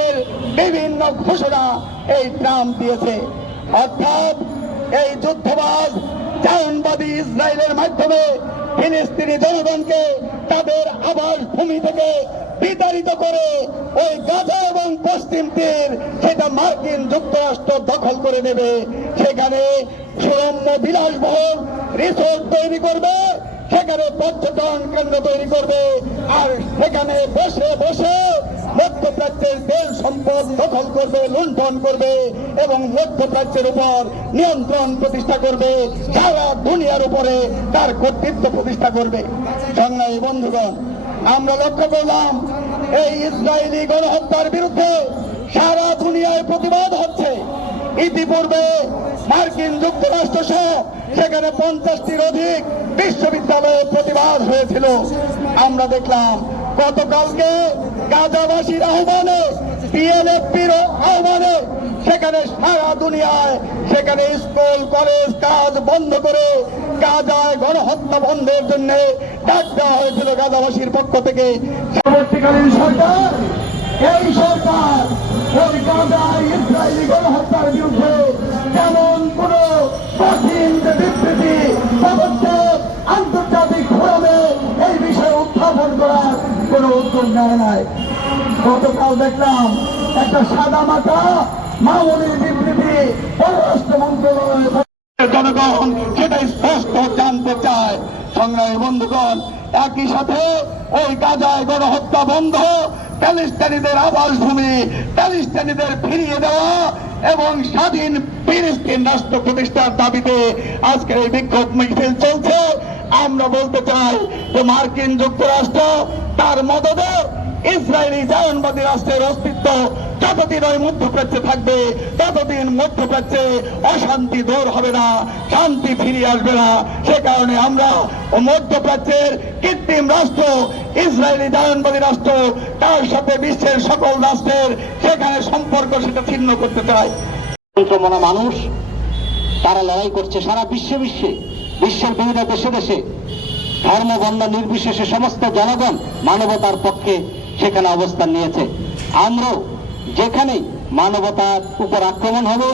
এর বিভিন্ন ঘোষণা এই ট্রাম্প দিয়েছে। অর্থাৎ এই যুদ্ধবাজ জায়নবাদী ইসরায়েলের মাধ্যমে ফিলিস্তিনি জনগণকে তাদের আবাস ভূমি থেকে বিতাড়িত করে ওই গাজা এবং পশ্চিম তীর সেটা মার্কিন যুক্তরাষ্ট্র দখল করে নেবে। সেখানে সুরম্য বিলাসবহুল রিসোর্ট তৈরি করবে, সেখানে পর্যটন কেন্দ্র তৈরি করবে, আর সেখানে বসে বসে মধ্যপ্রাচ্যের তেল সম্পদ দখল করবে, লুণ্ঠন করবে এবং মধ্যপ্রাচ্যের উপর নিয়ন্ত্রণ প্রতিষ্ঠা করবে, সারা দুনিয়ার উপরে তার কর্তৃত্ব প্রতিষ্ঠা করবে। সংগ্রামী বন্ধুগণ, আমরা লক্ষ্য করলাম এই ইসরায়েলি গণহত্যার বিরুদ্ধে সারা দুনিয়ায় প্রতিবাদ হচ্ছে। ইতিপূর্বে মার্কিন যুক্তরাষ্ট্র সহ সেখানে 50টির অধিক বিশ্ববিদ্যালয়ে প্রতিবাদ হয়েছিল। আমরা দেখলাম গতকালকে গাজাবাসীর আহ্বানে, পিএলএফপির আহ্বানে সেখানে সারা দুনিয়ায় সেখানে স্কুল কলেজ কাজ বন্ধ করে গাজায় গণহত্যা বন্ধের জন্য ডাক দেওয়া হয়েছিল গাজাবাসীর পক্ষ থেকে। পরবর্তীকালীন সরকার, এই সরকার ওই গাজায় ইসরায়েলি গণহত্যার বিরুদ্ধে যেমন কোন কঠিন যে বিবৃতি পদক্ষেপ আন্তর্জাতিক ফোরামে এই বিষয়ে উত্থাপন করার কোন উদ্যোগ নেয় নাই। গতকাল দেখলাম একটা সাদা মাথা মামুলির বিবৃতি পররাষ্ট্র মন্ত্রণালয় জনগণ সেটা স্পষ্ট জানতে চায়। সংগ্রামী বন্ধুগণ, একই সাথে ওই গাজায় গণহত্যা বন্ধ, প্যালেস্টাইনিদের আবাসভূমি প্যালেস্টাইনিদের ফিরিয়ে দেওয়া এবং স্বাধীন ফিলিস্তিন রাষ্ট্র প্রতিষ্ঠার দাবিতে আজকের এই বিক্ষোভ মিছিল চলছে। আমরা বলতে চাই যে মার্কিন যুক্তরাষ্ট্র তার মদদে ইসরায়েলি জায়নবাদী রাষ্ট্রের অস্তিত্ব যতদিন ওই মধ্যপ্রাচ্যে থাকবে ততদিন মধ্যপ্রাচ্যে অশান্তি দূর হবে না, শান্তি ফিরিয়ে আসবে না। সে কারণে আমরা মধ্যপ্রাচ্যের কৃত্রিম রাষ্ট্র ইসরায়েলি জায়নবাদী রাষ্ট্র তার সাথে বিশ্বের সকল রাষ্ট্রের সেখানে সম্পর্ক সেটা ছিন্ন করতে চাই। মনা মানুষ তারা লড়াই করছে সারা বিশ্বের বিভিন্ন দেশে দেশে, ধর্ম বর্ণ নির্বিশেষে সমস্ত জনগণ মানবতার পক্ষে সেখানে অবস্থান নিয়েছে। আমরাও যেখানেই মানবতার উপর আক্রমণ হবে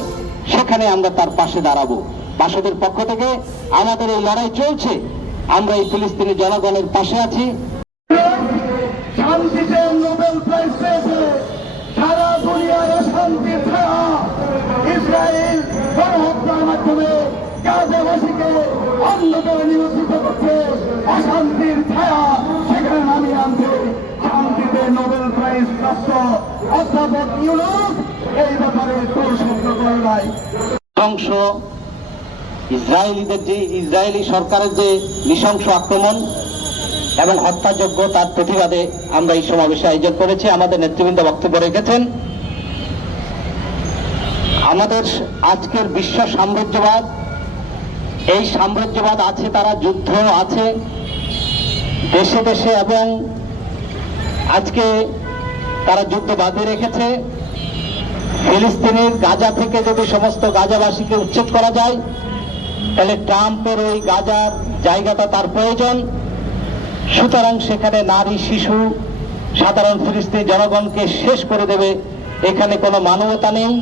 সেখানে আমরা তার পাশে দাঁড়াবো। বাসদের পক্ষ থেকে আমাদের এই লড়াই চলছে, আমরা এই ফিলিস্তিনি জনগণের পাশে আছি। শান্তিতে নোবেল প্রাইজ পেয়েছে, সারা দুনিয়ার অশান্তির ছায়া ইসরায়েল গণহত্যার মাধ্যমে গাজাবাসীকে অন্ধকারে নিমজ্জিত করছে, অশান্তির ছায়া সেখানে নামিয়ে আনছে। শান্তিতে নোবেল প্রাইজ প্রাপ্ত অধ্যাপক ইউনুস এই ব্যাপারে তোর শব্দ করে নাই। ধ্বংস ইসরায়েলি সরকারের যে নৃশংস আক্রমণ এবং হত্যাযজ্ঞ তার প্রতিবাদে আমরা এই সমাবেশে আয়োজন করেছি। আমাদের নেতৃবৃন্দ বক্তব্য রেখেছেন। আমাদের আজকের বিশ্ব সাম্রাজ্যবাদ, এই সাম্রাজ্যবাদ আছে, তারা যুদ্ধ আছে দেশে দেশে এবং আজকে তারা যুদ্ধ বাঁধে রেখেছে। ফিলিস্তিনের গাজা থেকে যদি সমস্ত গাজাবাসীকে উচ্ছেদ করা যায় তাহলে ট্রাম্পের ওই গাজার জায়গাটা তার প্রয়োজন। সুতরাং সেখানে নারী শিশু সাধারণ ফিলিস্তিনি জনগণকে শেষ করে দেবে, এখানে কোনো মানবতা নেই।